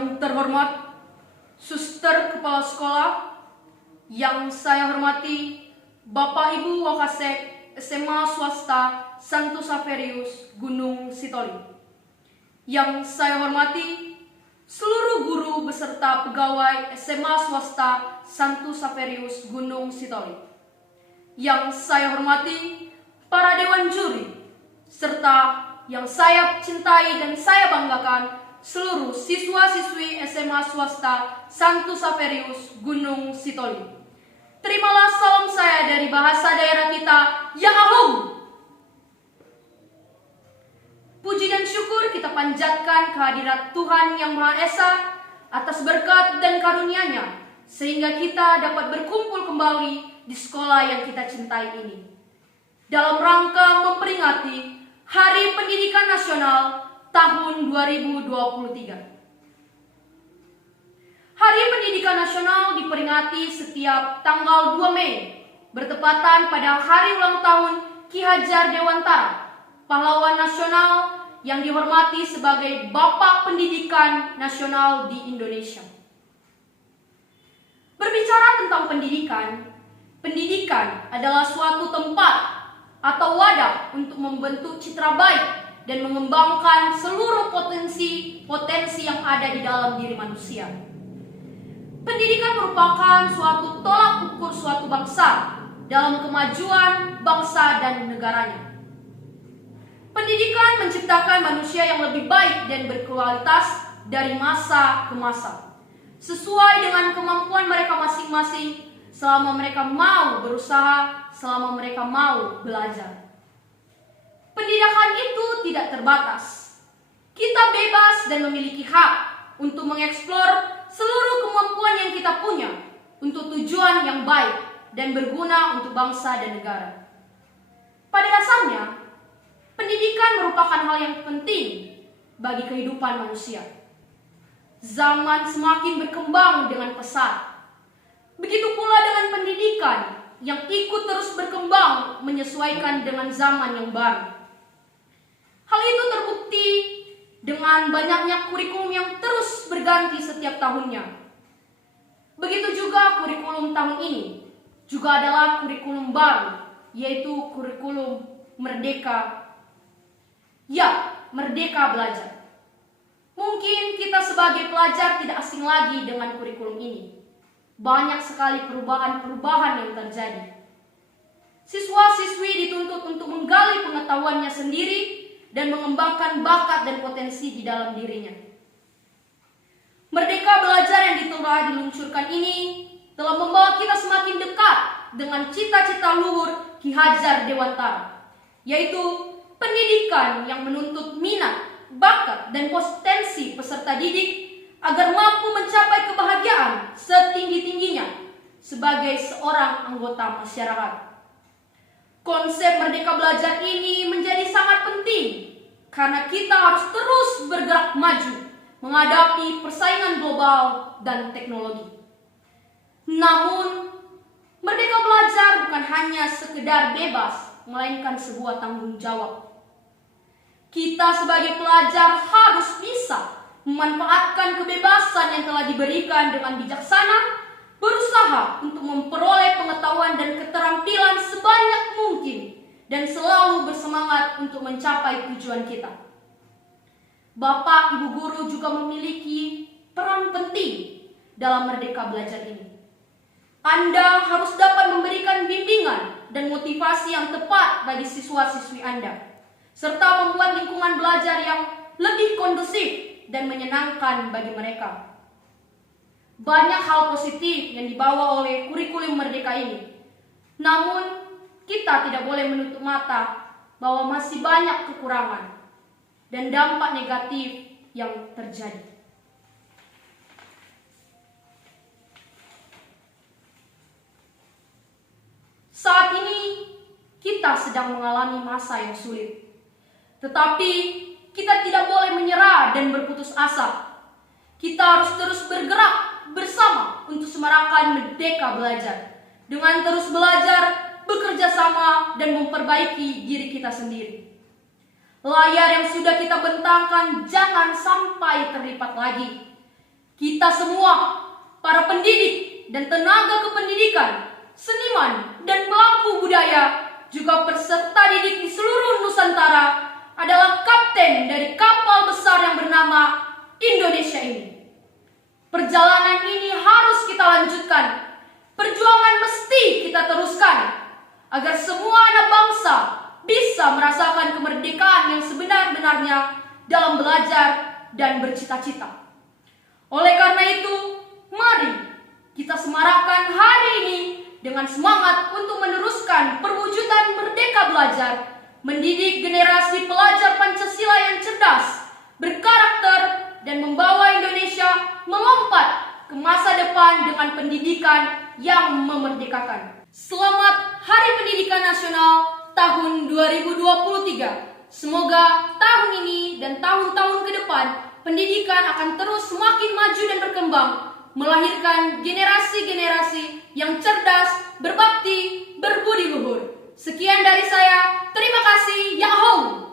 Yang terhormat Suster Kepala Sekolah, yang saya hormati Bapak Ibu Wakasek SMA Swasta Santo Saverius Gunung Sitoli. Yang saya hormati seluruh guru beserta pegawai SMA Swasta Santo Saverius Gunung Sitoli. Yang saya hormati para dewan juri, serta yang saya cintai dan saya banggakan, seluruh siswa-siswi SMA Swasta Santo Saverius Gunung Sitoli. Terimalah salam saya dari bahasa daerah kita, Ya Alum. Puji dan syukur kita panjatkan kehadirat Tuhan Yang Maha Esa atas berkat dan karunia-Nya, sehingga kita dapat berkumpul kembali di sekolah yang kita cintai ini, dalam rangka memperingati Hari Pendidikan Nasional tahun 2023. Hari Pendidikan Nasional diperingati setiap tanggal 2 Mei, bertepatan pada hari ulang tahun Ki Hajar Dewantara, pahlawan nasional yang dihormati sebagai Bapak Pendidikan Nasional di Indonesia. Berbicara tentang pendidikan, pendidikan adalah suatu tempat atau wadah untuk membentuk citra baik dan mengembangkan seluruh potensi yang ada di dalam diri manusia. Pendidikan merupakan suatu tolak ukur suatu bangsa dalam kemajuan bangsa dan negaranya. Pendidikan menciptakan manusia yang lebih baik dan berkualitas dari masa ke masa, sesuai dengan kemampuan mereka masing-masing, selama mereka mau berusaha, selama mereka mau belajar. Pendidikan itu tidak terbatas. Kita bebas dan memiliki hak untuk mengeksplor seluruh kemampuan yang kita punya untuk tujuan yang baik dan berguna untuk bangsa dan negara. Pada dasarnya, pendidikan merupakan hal yang penting bagi kehidupan manusia. Zaman semakin berkembang dengan pesat. Begitu pula dengan pendidikan yang ikut terus berkembang menyesuaikan dengan zaman yang baru. Hal itu terbukti dengan banyaknya kurikulum yang terus berganti setiap tahunnya. Begitu juga kurikulum tahun ini juga adalah kurikulum baru, yaitu kurikulum Merdeka. Ya, Merdeka Belajar. Mungkin kita sebagai pelajar tidak asing lagi dengan kurikulum ini. Banyak sekali perubahan-perubahan yang terjadi. Siswa-siswi dituntut untuk menggali pengetahuannya sendiri dan mengembangkan bakat dan potensi di dalam dirinya. Merdeka Belajar yang telah diluncurkan ini telah membawa kita semakin dekat dengan cita-cita luhur Ki Hajar Dewantara, yaitu pendidikan yang menuntut minat, bakat, dan potensi peserta didik agar mampu mencapai kebahagiaan setinggi-tingginya sebagai seorang anggota masyarakat. Konsep Merdeka Belajar ini menjadi sangat penting karena kita harus terus bergerak maju menghadapi persaingan global dan teknologi. Namun, Merdeka Belajar bukan hanya sekedar bebas, melainkan sebuah tanggung jawab. Kita sebagai pelajar harus bisa memanfaatkan kebebasan yang telah diberikan dengan bijaksana, berusaha untuk memperoleh pengetahuan dan keterampilan sebanyak mungkin, dan selalu bersemangat untuk mencapai tujuan kita. Bapak, Ibu guru juga memiliki peran penting dalam Merdeka Belajar ini. Anda harus dapat memberikan bimbingan dan motivasi yang tepat bagi siswa-siswi Anda, serta membuat lingkungan belajar yang lebih kondusif dan menyenangkan bagi mereka. Banyak hal positif yang dibawa oleh kurikulum Merdeka ini. Namun, kita tidak boleh menutup mata bahwa masih banyak kekurangan dan dampak negatif yang terjadi. Saat ini, kita sedang mengalami masa yang sulit. Tetapi, kita tidak boleh menyerah dan berputus asa. Kita harus terus bergerak bersama untuk semarakan Merdeka Belajar, dengan terus belajar, bekerja sama, dan memperbaiki diri kita sendiri. Layar yang sudah kita bentangkan jangan sampai terlipat lagi. Kita semua, para pendidik dan tenaga kependidikan, seniman dan pelaku budaya, juga peserta didik di seluruh Nusantara adalah kapten dari kapal besar yang bernama Indonesia ini. Perjalanan ini harus kita lanjutkan. Perjuangan mesti kita teruskan agar semua anak bangsa bisa merasakan kemerdekaan yang sebenar-benarnya dalam belajar dan bercita-cita. Oleh karena itu, mari kita semarakkan hari ini dengan semangat untuk meneruskan perwujudan merdeka belajar, mendidik generasi pelajar Pancasila yang cerdas, berkarakter, dan membawa Indonesia melompat ke masa depan dengan pendidikan yang memerdekakan. Selamat Hari Pendidikan Nasional tahun 2023. Semoga tahun ini dan tahun-tahun ke depan pendidikan akan terus semakin maju dan berkembang, melahirkan generasi-generasi yang cerdas, berbakti, berbudi luhur. Sekian dari saya. Terima kasih. Yahoo!